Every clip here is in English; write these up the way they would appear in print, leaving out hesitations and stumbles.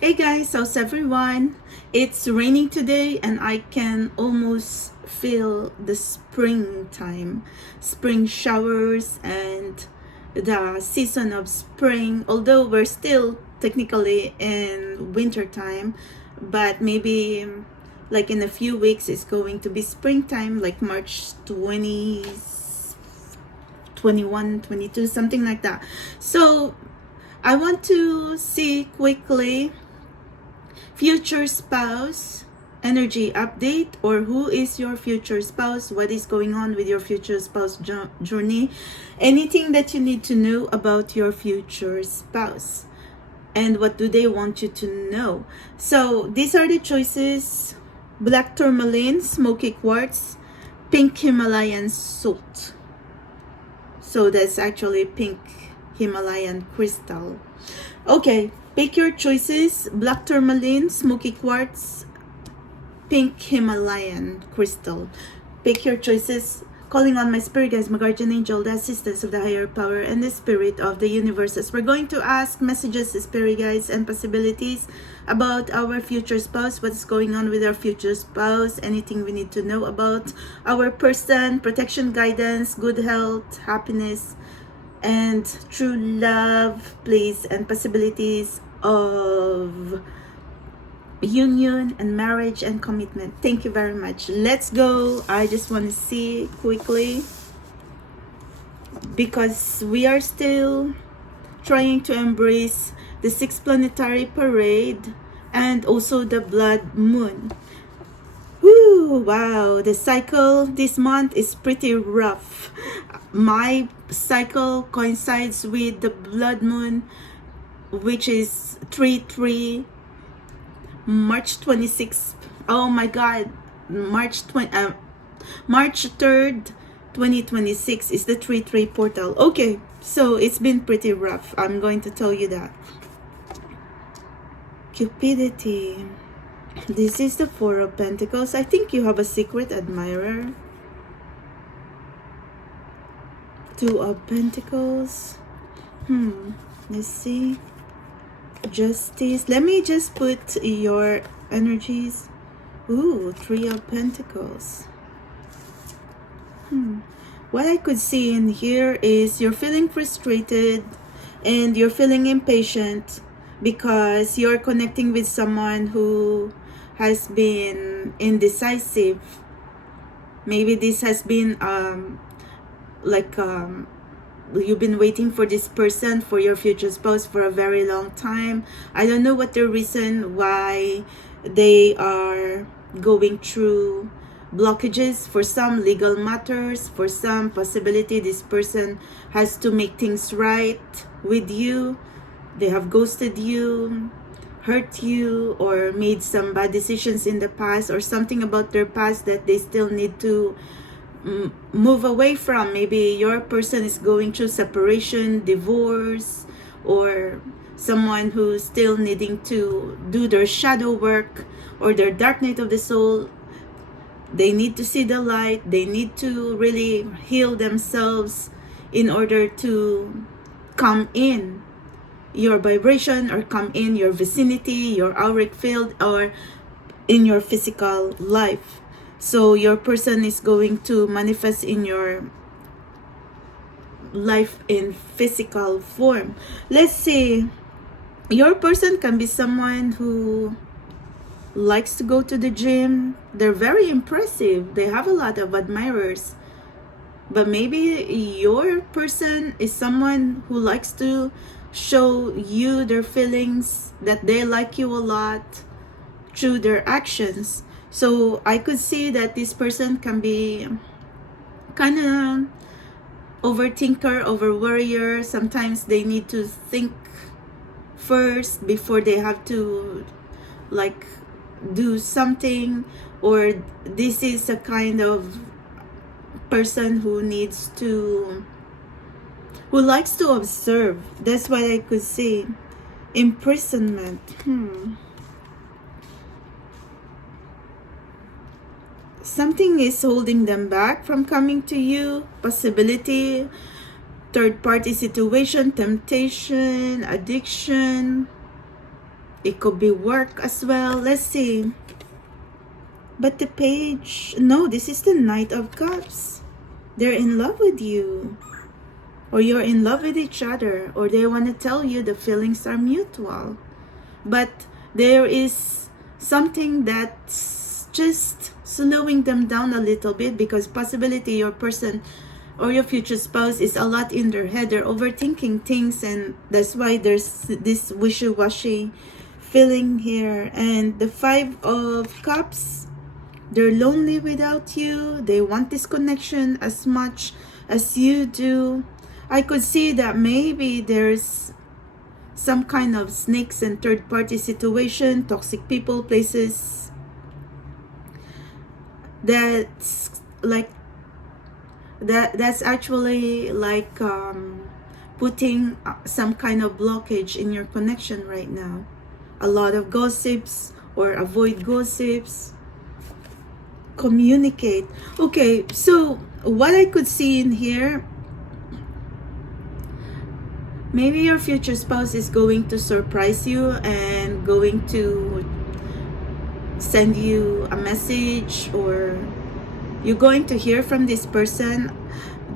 Hey guys, how's everyone? It's raining today and I can almost feel the springtime, spring showers and the season of spring. Although we're still technically in winter time, but maybe like in a few weeks it's going to be springtime, like March 20, 21, 22, something like that. So I want to see quickly future spouse energy update, or who is your future spouse, what is going on with your future spouse journey, anything that you need to know about your future spouse, and what do they want you to know. So these are the choices: black tourmaline, smoky quartz, pink Himalayan salt. So that's actually pink Himalayan crystal. Okay, pick your choices: black tourmaline, smoky quartz, pink Himalayan crystal. Pick your choices. Calling on my spirit guides, my guardian angel, the assistance of the higher power, and the spirit of the universes. We're going to ask messages, spirit guides, and possibilities about our future spouse. What's going on with our future spouse? Anything we need to know about our person? Protection, guidance, good health, happiness, and true love, please, and possibilities of union and marriage and commitment. Thank you very much. Let's go. I just want to see quickly, because we are still trying to embrace the 6th planetary parade and also the blood moon. Woo, wow, the cycle this month is pretty rough. My cycle coincides with the blood moon, which is 3-3, March 26th. Oh my god, March 3rd, 2026 is the 3-3 portal. Okay, so it's been pretty rough. I'm going to tell you that. Cupidity. This is the 4 of Pentacles. I think you have a secret admirer. 2 of Pentacles. Let's see. Justice. Let me just put your energies. Ooh, 3 of Pentacles. What I could see in here is you're feeling frustrated and you're feeling impatient because you're connecting with someone who has been indecisive. Maybe this has been you've been waiting for this person, for your future spouse, for a very long time. I don't know what the reason why they are going through blockages. For some, legal matters. For some, possibility this person has to make things right with you. They have ghosted you, hurt you, or made some bad decisions in the past, or something about their past that they still need to move away from. Maybe your person is going through separation, divorce, or someone who's still needing to do their shadow work or their dark night of the soul. They need to see the light. They need to really heal themselves in order to come in your vibration, or come in your vicinity, your auric field, or in your physical life. So your person is going to manifest in your life in physical form. Let's see. Your person can be someone who likes to go to the gym. They're very impressive. They have a lot of admirers. But maybe your person is someone who likes to show you their feelings, that they like you a lot, through their actions. So I could see that this person can be kind of overthinker, over worrier. Sometimes they need to think first before they have to like do something, or this is a kind of person who needs to, who likes to observe. That's what I could see. Imprisonment. Something is holding them back from coming to you. Possibility, third party situation, temptation, addiction, It could be work as well. Let's see. But the page, no, this is the Knight of Cups. They're in love with you. Or you're in love with each other. Or they want to tell you the feelings are mutual. But there is something that's just slowing them down a little bit, because possibility your person or your future spouse is a lot in their head. They're overthinking things, and that's why there's this wishy-washy feeling here. And the Five of Cups, they're lonely without you. They want this connection as much as you do. I could see that maybe there's some kind of snakes and third-party situation, toxic people, places that's like that's actually like putting some kind of blockage in your connection right now. A lot of gossips, or avoid gossips. Communicate. Okay, so what I could see in here, maybe your future spouse is going to surprise you and going to send you a message, or you're going to hear from this person.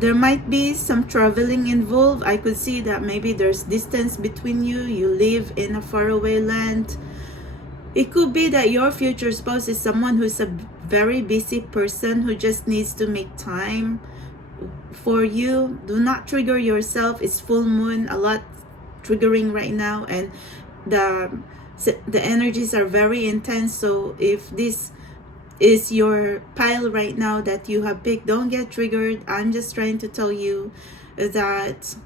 There might be some traveling involved. I could see that maybe there's distance between you. You live in a faraway land. It could be that your future spouse is someone who's a very busy person who just needs to make time for you. Do not trigger yourself. It's full moon, a lot triggering right now, and the energies are very intense. So if this is your pile right now that you have picked, don't get triggered. I'm just trying to tell you that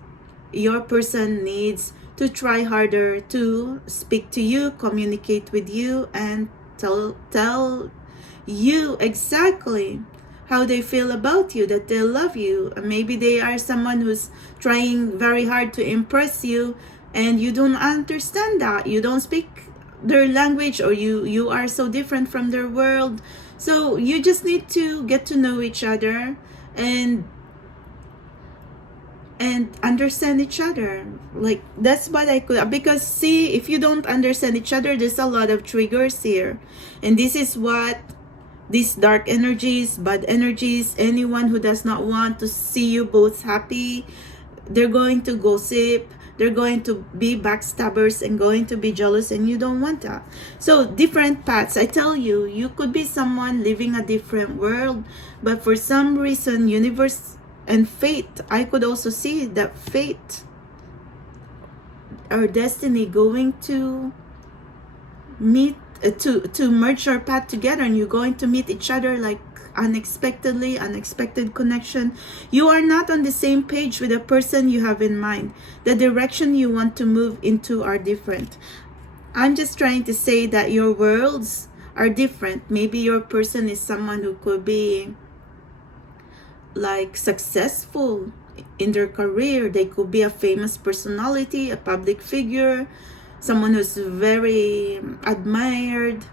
your person needs to try harder to speak to you, communicate with you, and tell you exactly how they feel about you, that they love you. Maybe they are someone who's trying very hard to impress you, and you don't understand that. You don't speak their language, or you are so different from their world. So you just need to get to know each other and understand each other. Like, that's what I could, because see, if you don't understand each other, there's a lot of triggers here, and this is what these dark energies, bad energies, anyone who does not want to see you both happy, they're going to gossip, they're going to be backstabbers and going to be jealous, and you don't want that. So different paths. I tell you, you could be someone living a different world, but for some reason, universe and fate, I could also see that fate or destiny going to meet, to merge your path together, and you're going to meet each other like unexpectedly, unexpected connection. You are not on the same page with the person you have in mind. The direction you want to move into are different. I'm just trying to say that your worlds are different. Maybe your person is someone who could be like successful in their career. They could be a famous personality, a public figure, someone who's very admired.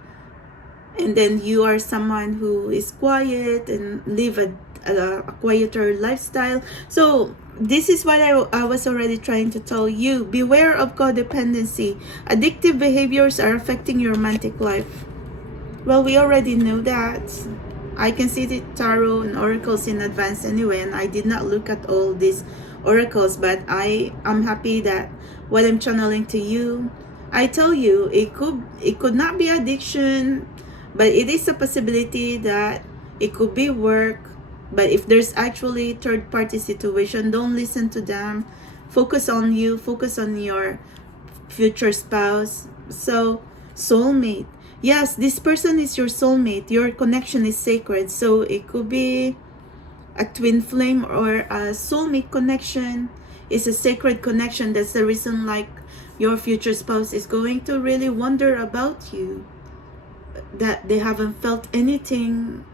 And then you are someone who is quiet and live a quieter lifestyle. So this is what I was already trying to tell you. Beware of codependency. Addictive behaviors are affecting your romantic life. Well, we already know that. I can see the tarot and oracles in advance anyway, and I did not look at all these oracles, but I'm happy that what I'm channeling to you, I tell you, it could not be addiction, but it is a possibility that it could be work. But if there's actually third-party situation, don't listen to them. Focus on you. Focus on your future spouse. So, soulmate. Yes, this person is your soulmate. Your connection is sacred. So, it could be a twin flame or a soulmate connection. It's a sacred connection. That's the reason, like, your future spouse is going to really wonder about you. That they haven't felt anything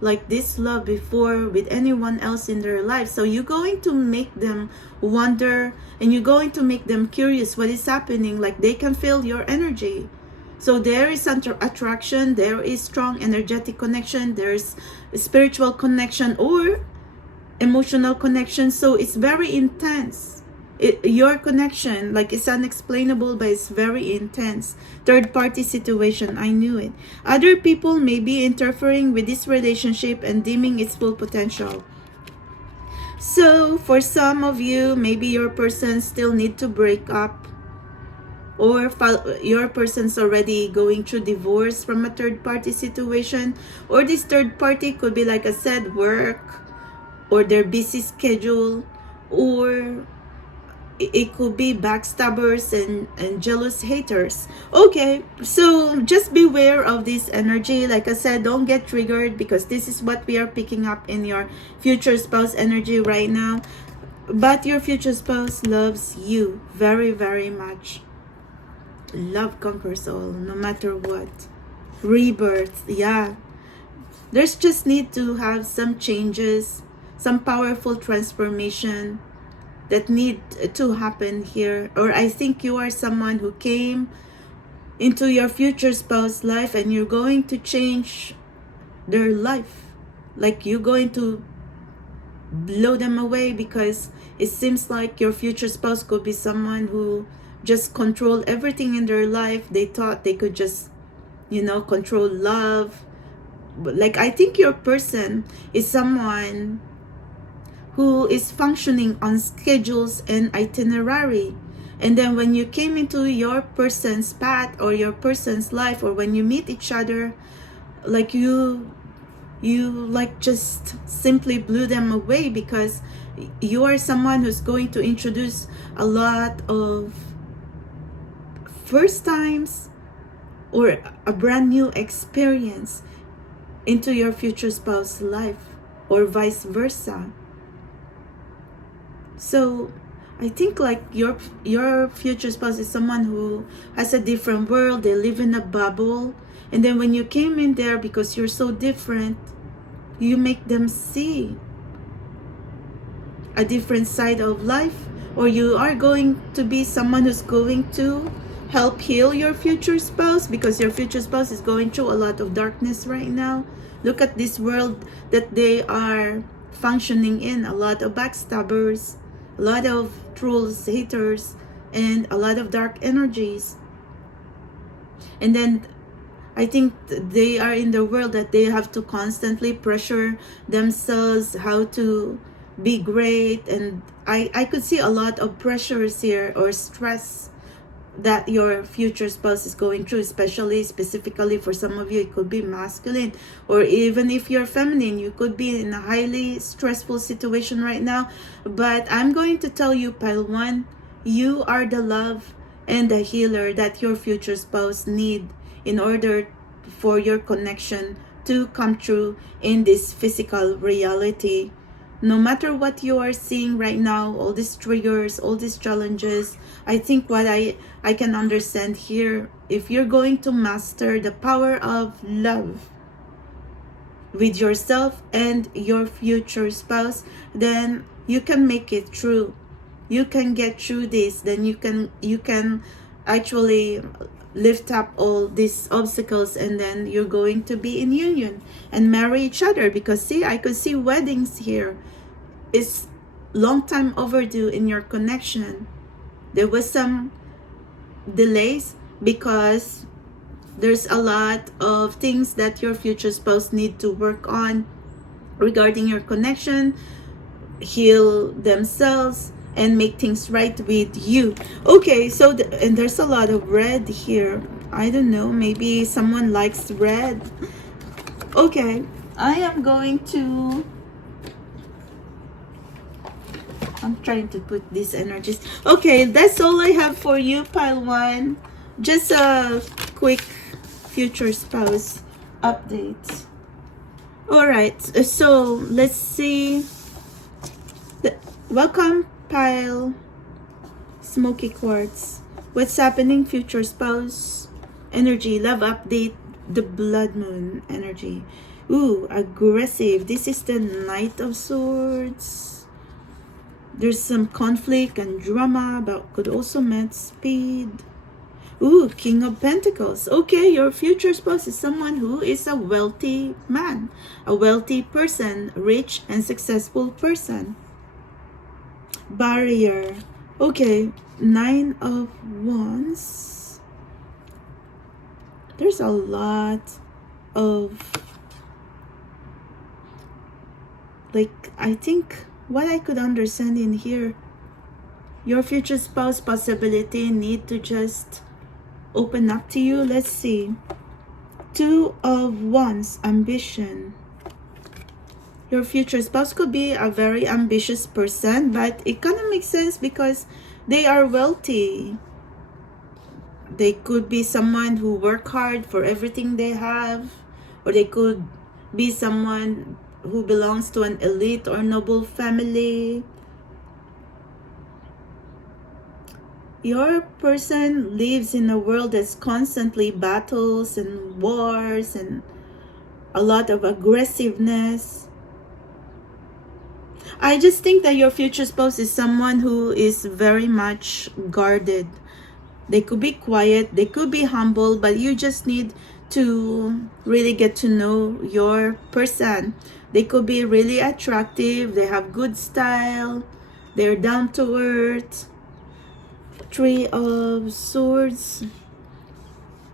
like this love before with anyone else in their life. So you're going to make them wonder, and you're going to make them curious what is happening. Like, they can feel your energy. So there is attraction, there is strong energetic connection, there's spiritual connection or emotional connection. So it's very intense. your connection, like, it's unexplainable, but it's very intense. Third party situation, I knew it. Other people may be interfering with this relationship and dimming its full potential. So for some of you, maybe your person still need to break up, or your person's already going through divorce from a third party situation, or this third party could be, like I said, work, or their busy schedule, or it could be backstabbers and jealous haters. Okay, so just beware of this energy. Like I said, don't get triggered, because this is what we are picking up in your future spouse energy right now. But your future spouse loves you very, very much. Love conquers all, no matter what. Rebirth, yeah. There's just need to have some changes, some powerful transformation that need to happen here. Or I think you are someone who came into your future spouse life and you're going to change their life. Like, you're going to blow them away, because it seems like your future spouse could be someone who just control everything in their life. They thought they could just, control love. But, like, I think your person is someone who is functioning on schedules and itinerary. And then when you came into your person's path or your person's life, or when you meet each other, like you like just simply blew them away, because you are someone who's going to introduce a lot of first times or a brand new experience into your future spouse's life, or vice versa. So I think, like, your future spouse is someone who has a different world. They live in a bubble, and then when you came in there, because you're so different, you make them see a different side of life. Or you are going to be someone who's going to help heal your future spouse, because your future spouse is going through a lot of darkness right now. Look at this world that they are functioning in. A lot of backstabbers, a lot of trolls, haters, and a lot of dark energies. And then I think they are in the world that they have to constantly pressure themselves how to be great. And I could see a lot of pressures here, or stress, that your future spouse is going through, specifically for some of you, it could be masculine, or even if you're feminine, you could be in a highly stressful situation right now. But I'm going to tell you, pile one, you are the love and the healer that your future spouse need in order for your connection to come true in this physical reality. No matter what you are seeing right now, all these triggers, all these challenges, I think what I can understand here, if you're going to master the power of love with yourself and your future spouse, then you can make it through. You can get through this. Then you can actually lift up all these obstacles, and then you're going to be in union and marry each other. Because see, I could see weddings here. It's long time overdue in your connection. There was some delays because there's a lot of things that your future spouse need to work on regarding your connection, heal themselves, and make things right with you. Okay, so and there's a lot of red here. I don't know, maybe someone likes red. Okay, I am going to, I'm trying to put these energies. Okay, that's all I have for you, pile one. Just a quick future spouse update. All right, so let's see. Welcome, pile Smoky Quartz. What's happening? Future spouse energy, love update, the blood moon energy. Ooh, aggressive. This is the Knight of Swords. There's some conflict and drama, but could also mean speed. Ooh, King of Pentacles. Okay, your future spouse is someone who is a wealthy man, a wealthy person, rich and successful person. Barrier. Okay, 9 of Wands. There's a lot of, like, I think what I could understand in here, your future spouse possibility need to just open up to you. Let's see. 2 of Wands, ambition. Your future spouse could be a very ambitious person, but it kind of makes sense because they are wealthy. They could be someone who work hard for everything they have, or they could be someone who belongs to an elite or noble family. Your person lives in a world that's constantly battles and wars and a lot of aggressiveness. I just think that your future spouse is someone who is very much guarded. They could be quiet, they could be humble, but you just need to really get to know your person. They could be really attractive, they have good style, they're down to earth. 3 of Swords.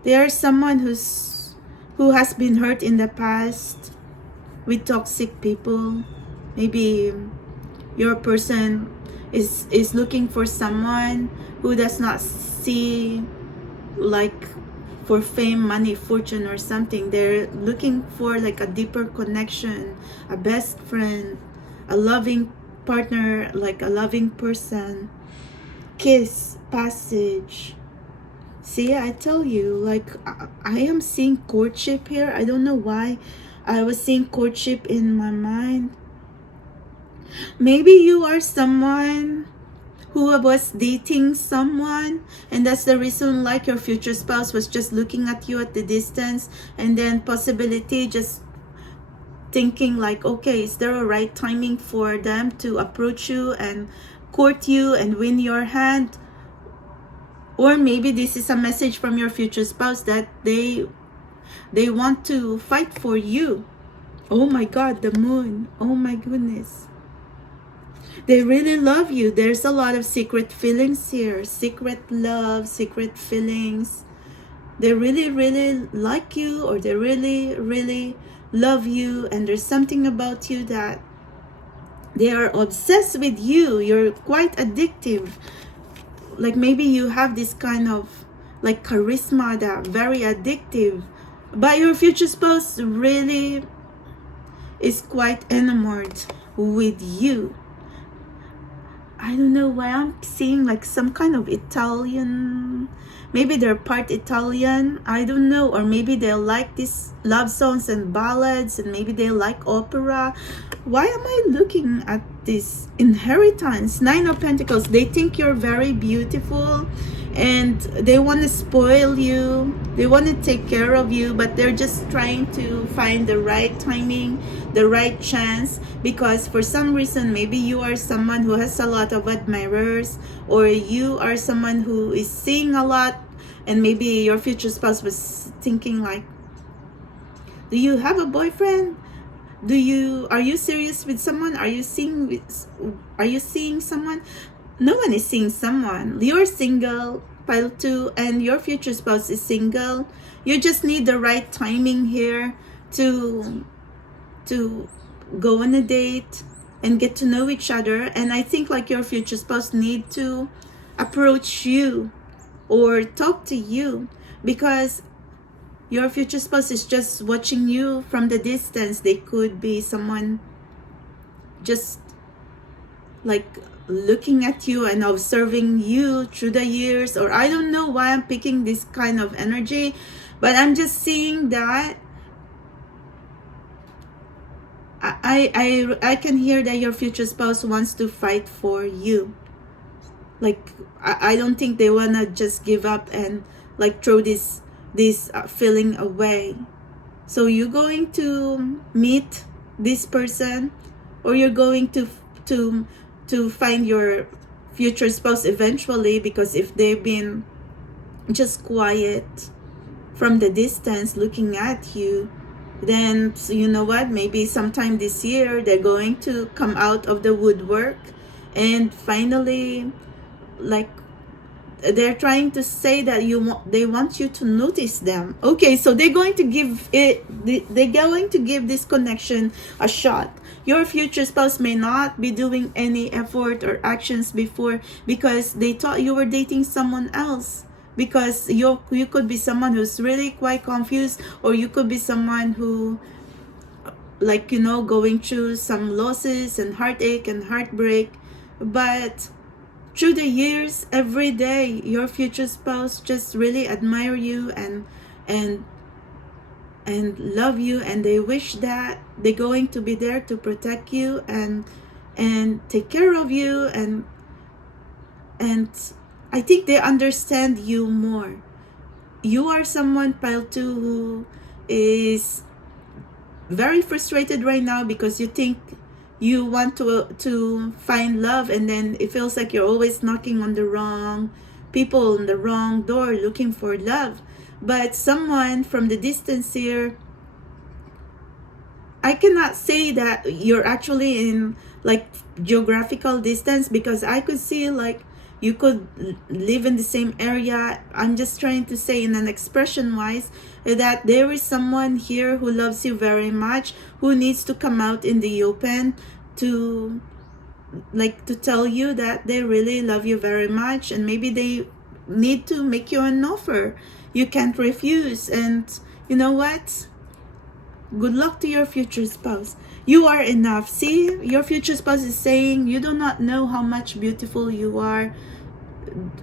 They are someone who has been hurt in the past with toxic people. Maybe your person is looking for someone who does not see like for fame, money, fortune or something. They're looking for like a deeper connection, a best friend, a loving partner, like a loving person. Kiss, passage. See, I tell you, like I am seeing courtship here. I don't know why I was seeing courtship in my mind. Maybe you are someone who was dating someone, and that's the reason like your future spouse was just looking at you at the distance, and then possibility just thinking like, okay, is there a right timing for them to approach you and court you and win your hand? Or maybe this is a message from your future spouse that they want to fight for you. Oh my God, the moon. Oh my goodness. They really love you. There's a lot of secret feelings here. Secret love, secret feelings. They really, really like you, or they really, really love you. And there's something about you that they are obsessed with you. You're quite addictive. Like maybe you have this kind of like charisma that very addictive. But your future spouse really is quite enamored with you. I don't know why I'm seeing like some kind of Italian. Maybe they're part Italian. I don't know. Or maybe they like these love songs and ballads, and maybe they like opera. Why am I looking at this inheritance? 9 of Pentacles. They think you're very beautiful and they want to spoil you. They want to take care of you, but they're just trying to find the right timing, the right chance, because for some reason maybe you are someone who has a lot of admirers, or you are someone who is seeing a lot, and maybe your future spouse was thinking like, do you have a boyfriend? Are you serious with someone? Are you seeing someone? No one is seeing someone. You're single, pile 2, and your future spouse is single. You just need the right timing here to go on a date and get to know each other. And I think like your future spouse need to approach you or talk to you, because your future spouse is just watching you from the distance. They could be someone just like looking at you and observing you through the years, or I don't know why I'm picking this kind of energy, but I'm just seeing that I can hear that your future spouse wants to fight for you. Like I don't think they wanna just give up and like throw this feeling away. So you're going to meet this person, or you're going to find your future spouse eventually, because if they've been just quiet from the distance looking at you, then you know what, maybe sometime this year they're going to come out of the woodwork and finally like they're trying to say that they want you to notice them. Okay, so they're going to give this connection a shot. Your future spouse may not be doing any effort or actions before because they thought you were dating someone else, because you could be someone who's really quite confused, or you could be someone who, like, going through some losses and heartache and heartbreak. But through the years, every day, your future spouse just really admire you and love you, and they wish that they're going to be there to protect you and take care of you, and I think they understand you more. You are someone, pile 2, who is very frustrated right now because you think you want to find love, and then it feels like you're always knocking on the wrong people, on the wrong door, looking for love. But someone from the distance here, I cannot say that you're actually in like geographical distance, because I could see like you could live in the same area. I'm just trying to say in an expression wise that there is someone here who loves you very much, who needs to come out in the open to tell you that they really love you very much, and maybe they need to make you an offer you can't refuse. And you know what? Good luck to your future spouse. You are enough. See, your future spouse is saying you do not know how much beautiful you are.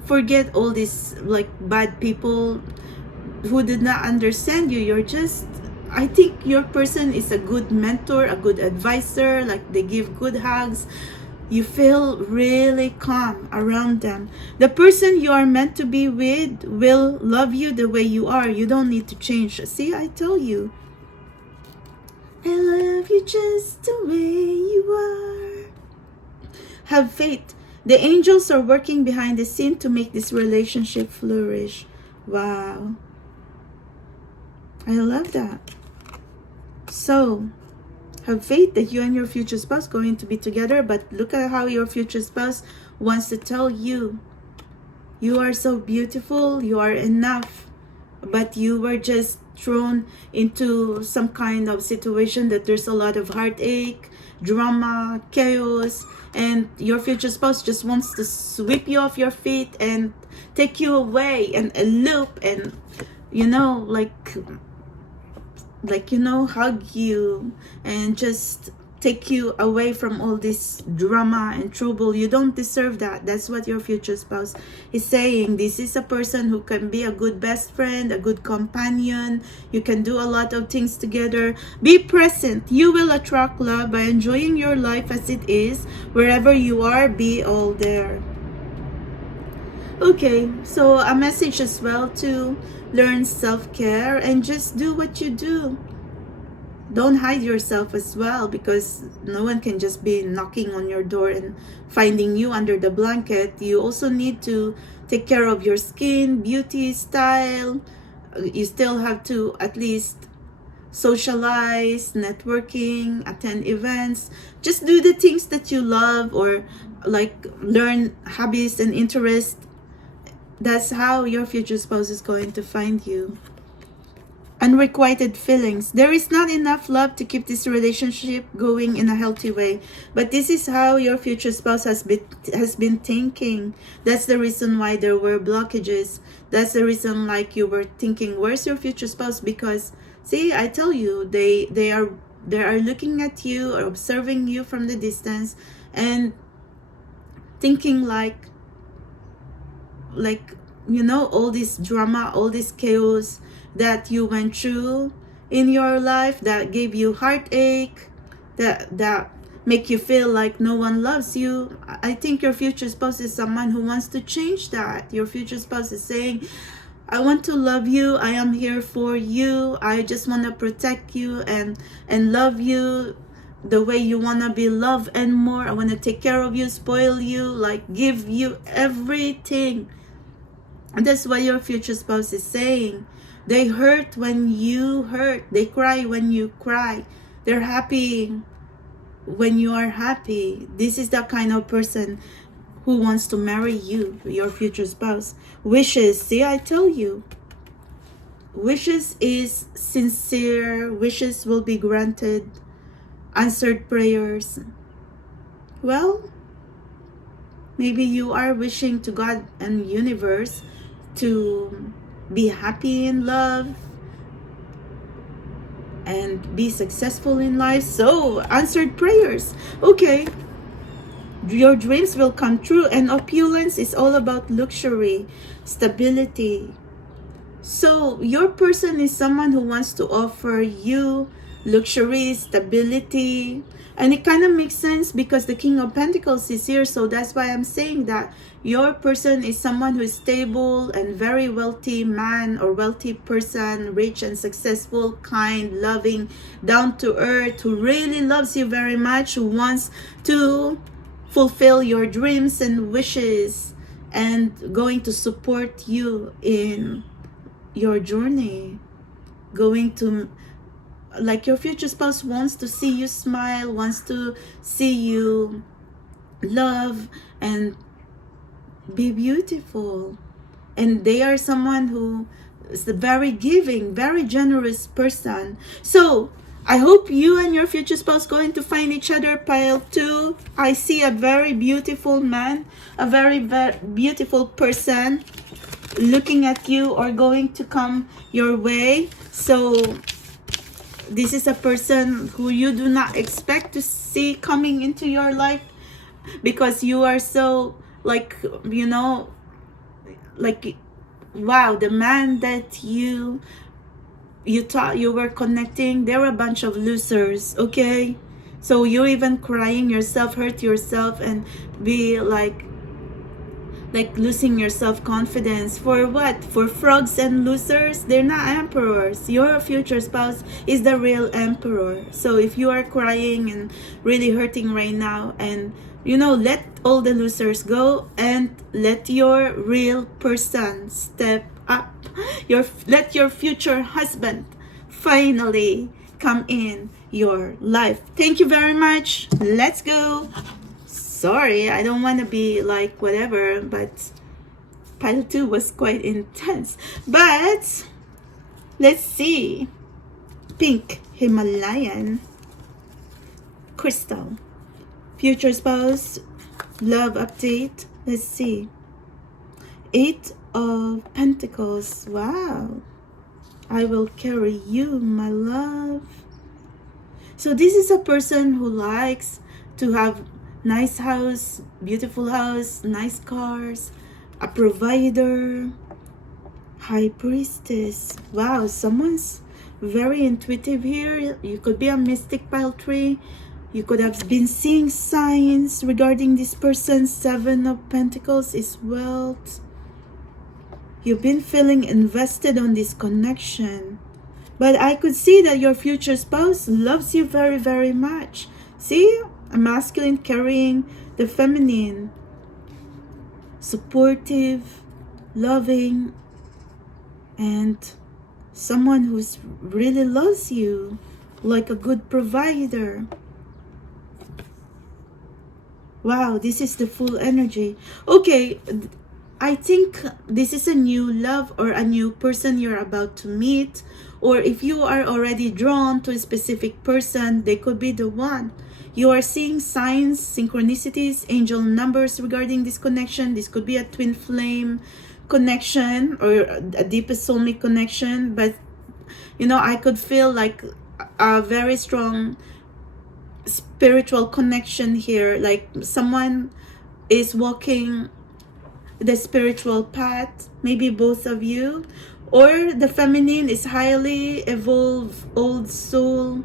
Forget all these like bad people who did not understand you. You're just, I think your person is a good mentor, a good advisor. Like, they give good hugs. You feel really calm around them. The person you are meant to be with will love you the way you are. You don't need to change. See, I tell you, I love you just the way you are. Have faith. The angels are working behind the scene to make this relationship flourish. Wow. I love that. So, have faith that you and your future spouse are going to be together. But look at how your future spouse wants to tell you, you are so beautiful, you are enough. But you were just thrown into some kind of situation that there's a lot of heartache, drama, chaos, and your future spouse just wants to sweep you off your feet and take you away and elope and, hug you and just take you away from all this drama and trouble. You don't deserve that. That's what your future spouse is saying. This is a person who can be a good best friend, a good companion. You can do a lot of things together. Be present. You will attract love by enjoying your life as it is. Wherever you are, be all there. Okay, so a message as well to learn self-care and just do what you do. Don't hide yourself as well, because no one can just be knocking on your door and finding you under the blanket. You also need to take care of your skin, beauty, style. You still have to at least socialize, networking, attend events. Just do the things that you love, or like learn hobbies and interests. That's how your future spouse is going to find you. Unrequited feelings. There is not enough love to keep this relationship going in a healthy way. But this is how your future spouse has been thinking. That's the reason why there were blockages. That's the reason like you were thinking, where's your future spouse? Because see, I tell you, they are looking at you or observing you from the distance and thinking like all this drama, all this chaos that you went through in your life, that gave you heartache, that make you feel like no one loves you. I think your future spouse is someone who wants to change that. Your future spouse is saying, I want to love you. I am here for you. I just want to protect you and love you the way you want to be loved and more. I want to take care of you, spoil you, like give you everything. And that's what your future spouse is saying. They hurt when you hurt. They cry when you cry. They're happy when you are happy. This is the kind of person who wants to marry you, your future spouse. Wishes, see, I tell you, wishes is sincere, wishes will be granted, answered prayers. Well, maybe you are wishing to God and universe to be happy in love and be successful in life. So, answered prayers. Okay. Your dreams will come true, and opulence is all about luxury, stability. So, your person is someone who wants to offer you luxury, stability. And it kind of makes sense because the King of Pentacles is here. So that's why I'm saying that your person is someone who is stable and very wealthy man or wealthy person, rich and successful, kind, loving, down to earth, who really loves you very much, who wants to fulfill your dreams and wishes and going to support you in your journey, going to, like, your future spouse wants to see you smile, wants to see you love and be beautiful. And they are someone who is a very giving, very generous person. So I hope you and your future spouse going to find each other. Pile 2, I see a very beautiful man, a very beautiful person looking at you or going to come your way. So this is a person who you do not expect to see coming into your life because you are so, like, you know, like, wow, the man that you thought you were connecting, they're a bunch of losers, okay? So you're even crying yourself, hurt yourself, and be like losing your self-confidence. For what? For frogs and losers? They're not emperors. Your future spouse is the real emperor. So if you are crying and really hurting right now, and you know, let all the losers go and let your real person step up. Let your future husband finally come in your life. Thank you very much. Let's go. Sorry, I don't want to be like whatever, but pile 2 was quite intense. But let's see. Pink Himalayan crystal. Future spouse love update. Let's see. 8 of Pentacles. Wow. I will carry you, my love. So this is a person who likes to have nice house, beautiful house, nice cars, a provider, high priestess. Wow, someone's very intuitive here. You could be a mystic, pile 3. You could have been seeing signs regarding this person. 7 of Pentacles is wealth. You've been feeling invested on this connection. But I could see that your future spouse loves you very, very much. See? A masculine carrying the feminine. Supportive, loving, and someone who's really loves you like a good provider. Wow, this is the full energy. Okay, I think this is a new love or a new person you're about to meet. Or if you are already drawn to a specific person, they could be the one. You are seeing signs, synchronicities, angel numbers regarding this connection. This could be a twin flame connection or a deepest soulmate connection. But, you know, I could feel like a very strong spiritual connection here. Like someone is walking the spiritual path. Maybe both of you. Or the feminine is highly evolved, old soul.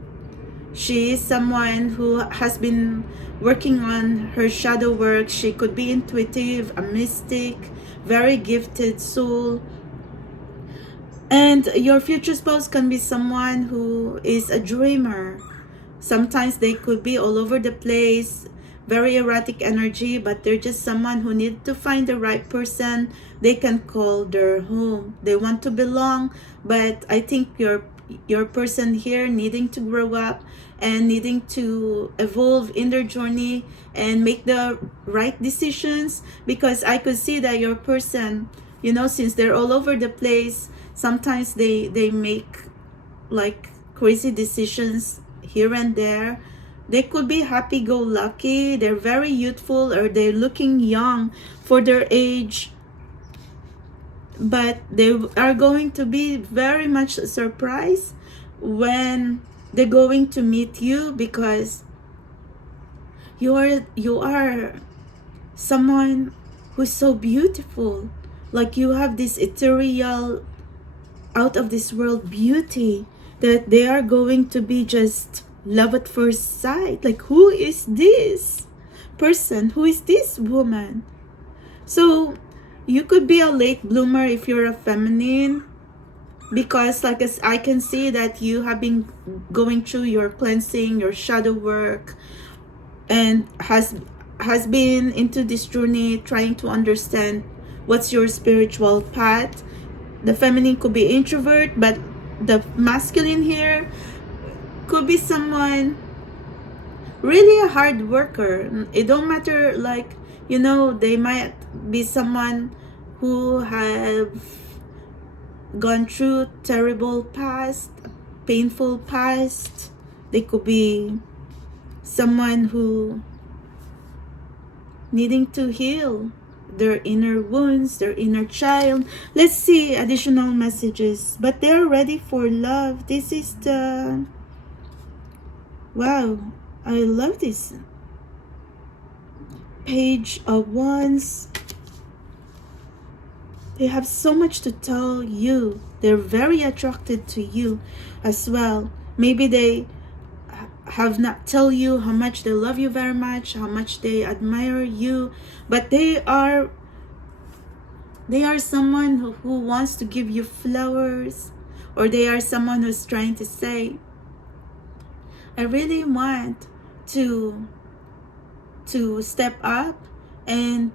She is someone who has been working on her shadow work. She could be intuitive, a mystic, very gifted soul. And your future spouse can be someone who is a dreamer. Sometimes they could be all over the place, very erratic energy, but they're just someone who needs to find the right person they can call their home. They want to belong, but I think your your person here needing to grow up and needing to evolve in their journey and make the right decisions, because I could see that your person, you know, since they're all over the place, sometimes they make like crazy decisions here and there. They could be happy-go-lucky, they're very youthful, or they're looking young for their age, but they are going to be very much surprised when they're going to meet you, because you are someone who's so beautiful. Like you have this ethereal, out of this world beauty, that they are going to be just love at first sight. Like, who is this person? Who is this woman? So you could be a late bloomer if you're a feminine, because like as I can see that you have been going through your cleansing, your shadow work, and has been into this journey trying to understand what's your spiritual path. The feminine could be introvert, but the masculine here could be someone really a hard worker. It don't matter, like, you know, they might be someone who have gone through terrible past, painful past. They could be someone who needing to heal their inner wounds, their inner child. Let's see additional messages. But they're ready for love. This is the... Wow, I love this. Page of Wands. They have so much to tell you. They're very attracted to you as well. Maybe they have not tell you how much they love you very much, how much they admire you, but they are someone who wants to give you flowers, or they are someone who's trying to say, I really want to step up and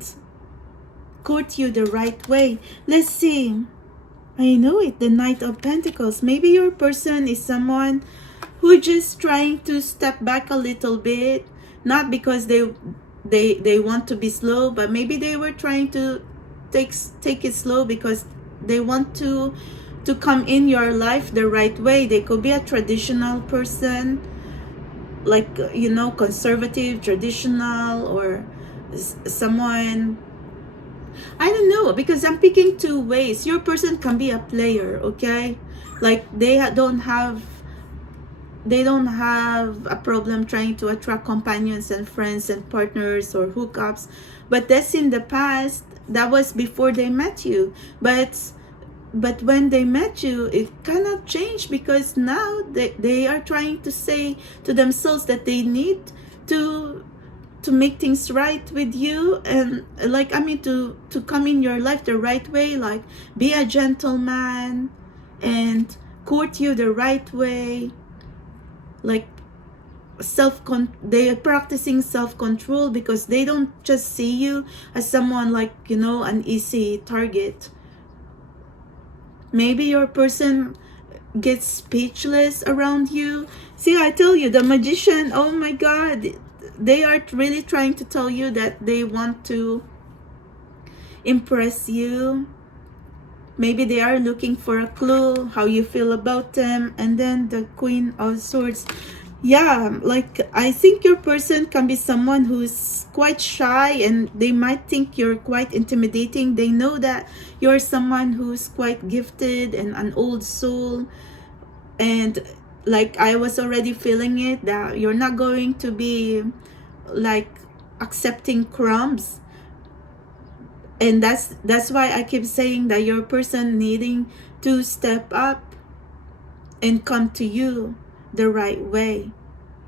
court you the right way. Let's see. I know it, the Knight of Pentacles. Maybe your person is someone who just trying to step back a little bit, not because they want to be slow, but maybe they were trying to take it slow because they want to come in your life the right way. They could be a traditional person, like, you know, conservative, traditional, or someone, I don't know, because I'm picking two ways. Your person can be a player, okay? Like they don't have a problem trying to attract companions and friends and partners or hookups, but that's in the past. That was before they met you, but when they met you, it cannot change, because now they are trying to say to themselves that they need to make things right with you, and like, I mean, to come in your life the right way, like be a gentleman and court you the right way. Like they are practicing self-control, because they don't just see you as someone like, you know, an easy target. Maybe your person gets speechless around you. See, I tell you, the Magician, oh my God, they are really trying to tell you that they want to impress you. Maybe they are looking for a clue how you feel about them. And then the Queen of Swords. Yeah, like I think your person can be someone who's quite shy, and they might think you're quite intimidating. They know that you're someone who's quite gifted and an old soul, and like I was already feeling it, that you're not going to be like accepting crumbs. And that's why I keep saying that your person needing to step up and come to you the right way,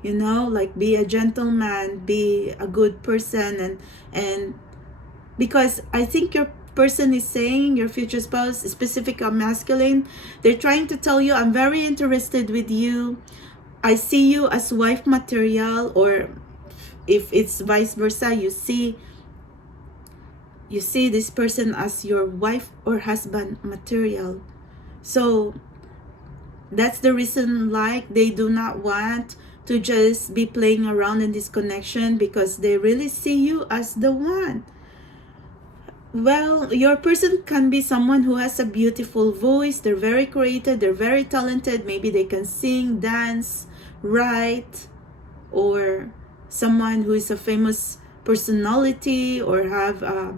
you know, like be a gentleman, be a good person, and because I think your person is saying, your future spouse, specific or masculine, they're trying to tell you, I'm very interested with you, I see you as wife material, or if it's vice versa, you see this person as your wife or husband material. So that's the reason, like, they do not want to just be playing around in this connection, because they really see you as the one. Well, your person can be someone who has a beautiful voice. They're very creative, they're very talented. Maybe they can sing, dance, write, or someone who is a famous personality or have a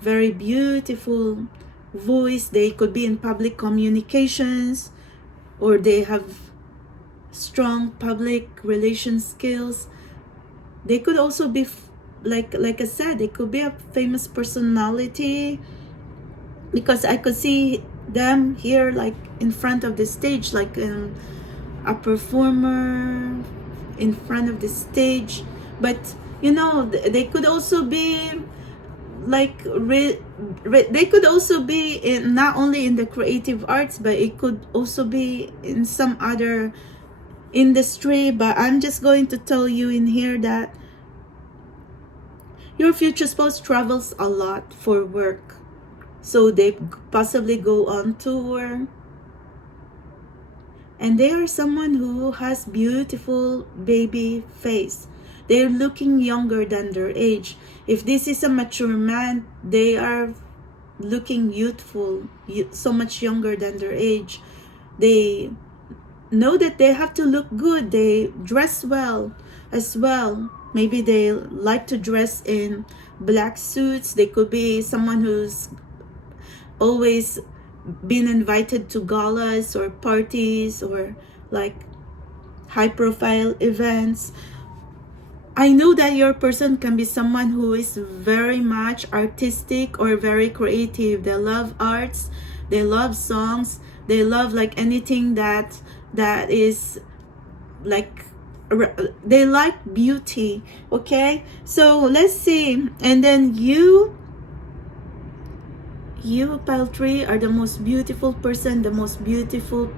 very beautiful voice. They could be in public communications, or they have strong public relations skills. They could also be like I said, they could be a famous personality, because I could see them here like in front of the stage, like a performer in front of the stage. But you know, they could also be like they could also be in, not only in the creative arts, but it could also be in some other industry. But I'm just going to tell you in here that your future spouse travels a lot for work, so they possibly go on tour, and they are someone who has beautiful baby face. They're looking younger than their age. If this is a mature man, they are looking youthful, so much younger than their age. They know that they have to look good. They dress well as well. Maybe they like to dress in black suits. They could be someone who's always been invited to galas or parties or like high profile events. I know that your person can be someone who is very much artistic or very creative. They love arts, they love songs, they love like anything that is like, they like beauty. Okay, so let's see. And then you pile 3 are the most beautiful person, the most beautiful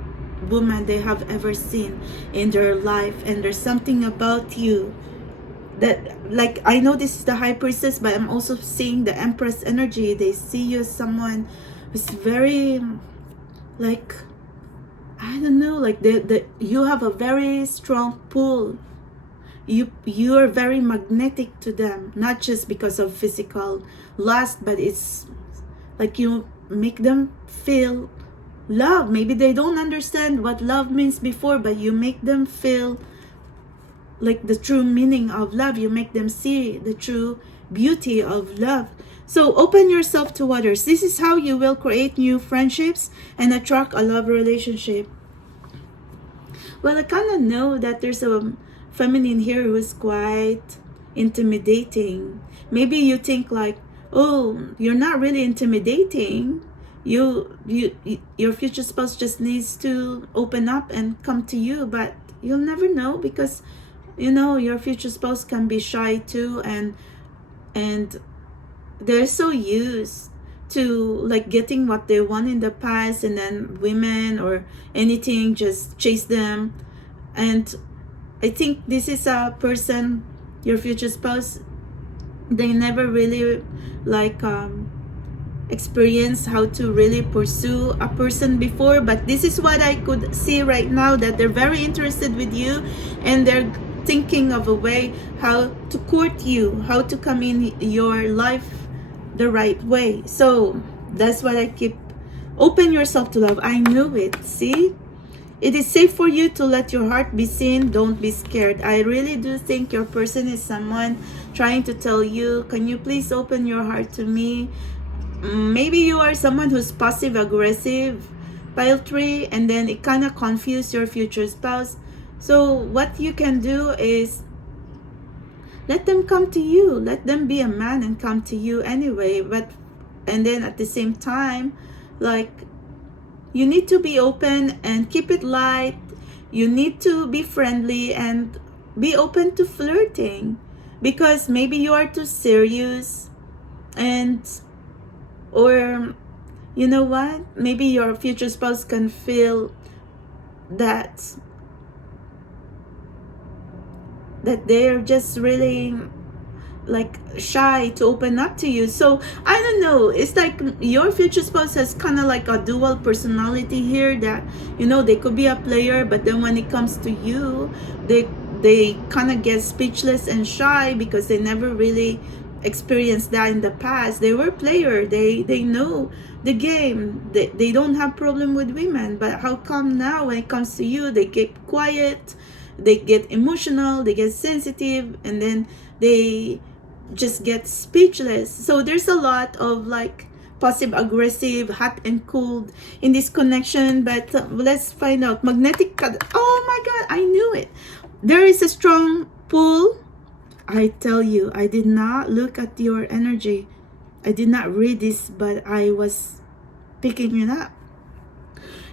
woman they have ever seen in their life. And there's something about you that, like, I know this is the High Priestess, but I'm also seeing the Empress energy. They see you as someone who's very, like, I don't know, like you have a very strong pull. You are very magnetic to them, not just because of physical lust, but it's like you make them feel love. Maybe they don't understand what love means before, but you make them feel like the true meaning of love. You make them see the true beauty of love. So open yourself to others. This is how you will create new friendships and attract a love relationship. Well, I kind of know that there's a feminine here who is quite intimidating. Maybe you think like, oh, you're not really intimidating. Your future spouse just needs to open up and come to you. But you'll never know, because you know your future spouse can be shy too, and they're so used to like getting what they want in the past, and then women or anything just chase them. And I think this is a person, your future spouse, they never really like experience how to really pursue a person before. But this is what I could see right now, that they're very interested with you, and they're thinking of a way how to court you, how to come in your life the right way. So that's what I keep. Open yourself to love. I knew it. See, it is safe for you to let your heart be seen. Don't be scared. I really do think your person is someone trying to tell you, can you please open your heart to me? Maybe you are someone who's passive aggressive, pile 3, and then it kind of confused your future spouse. So what you can do is let them come to you. Let them be a man and come to you anyway. But and then at the same time, like, you need to be open and keep it light. You need to be friendly and be open to flirting, because maybe you are too serious, and or you know what, maybe your future spouse can feel that they're just really like shy to open up to you. So I don't know, it's like your future spouse has kind of like a dual personality here, that you know, they could be a player, but then when it comes to you, they kind of get speechless and shy because they never really experienced that in the past. They were player, they know the game, they don't have problem with women, but how come now when it comes to you, they get quiet, they get emotional, they get sensitive, and then they just get speechless. So there's a lot of like passive aggressive, hot and cold in this connection. But let's find out. Magnetic, oh my god, I knew it. There is a strong pull. I tell you, I did not look at your energy, I did not read this, but I was picking it up.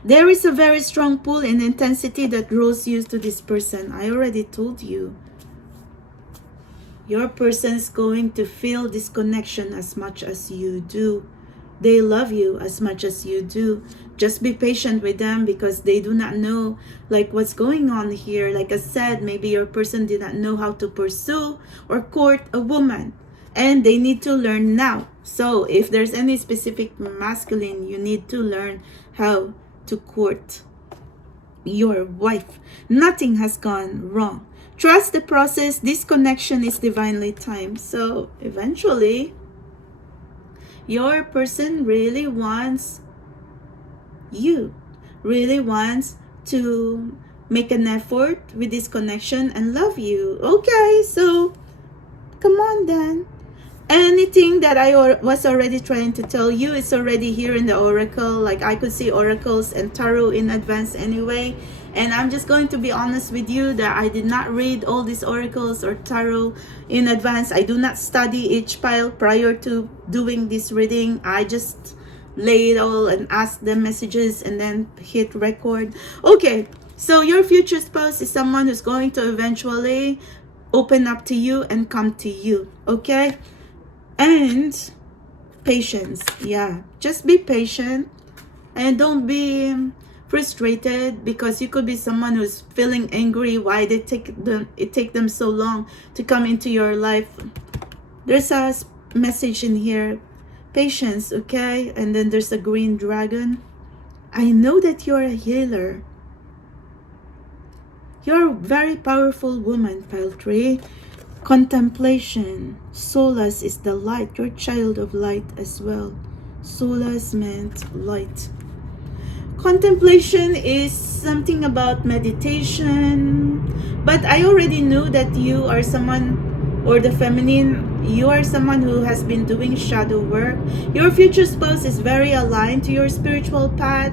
There is a very strong pull and intensity that draws you to this person. I already told you. Your person is going to feel this connection as much as you do. They love you as much as you do. Just be patient with them because they do not know like what's going on here. Like I said, maybe your person did not know how to pursue or court a woman, and they need to learn now. So if there's any specific masculine, you need to learn how to court your wife. Nothing has gone wrong. Trust the process. This connection is divinely timed. So eventually, your person really wants you, really wants to make an effort with this connection and love you. Okay, so come on then. Anything that I was already trying to tell you is already here in the oracle. Like I could see oracles and tarot in advance anyway. And I'm just going to be honest with you that I did not read all these oracles or tarot in advance. I do not study each pile prior to doing this reading. I just lay it all and ask them messages and then hit record. Okay, so your future spouse is someone who's going to eventually open up to you and come to you. Okay? And patience. Yeah, just be patient and don't be frustrated, because you could be someone who's feeling angry why it take them so long to come into your life. There's a message in here, patience. Okay, and then there's a green dragon. I know that you're a healer. You're a very powerful woman, pile 3. Contemplation. Solace is the light. You're a child of light as well. Solace meant light. Contemplation is something about meditation. But I already knew that you are someone, or the feminine, you are someone who has been doing shadow work. Your future spouse is very aligned to your spiritual path.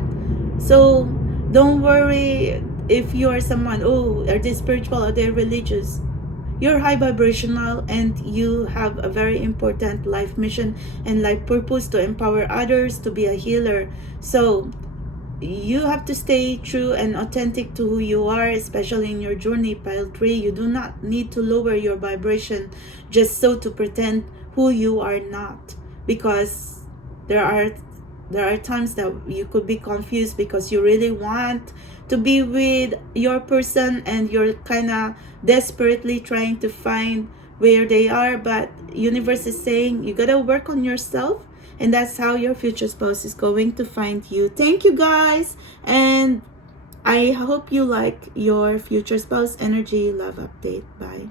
So don't worry if you are someone, oh, are they spiritual, are they religious? You're high vibrational and you have a very important life mission and life purpose to empower others, to be a healer. So you have to stay true and authentic to who you are, especially in your journey, pile 3. You do not need to lower your vibration just so to pretend who you are not, because there are times that you could be confused because you really want to be with your person and you're kind of desperately trying to find where they are, but universe is saying you gotta work on yourself, and that's how your future spouse is going to find you. Thank you guys, and I hope you like your future spouse energy love update. Bye.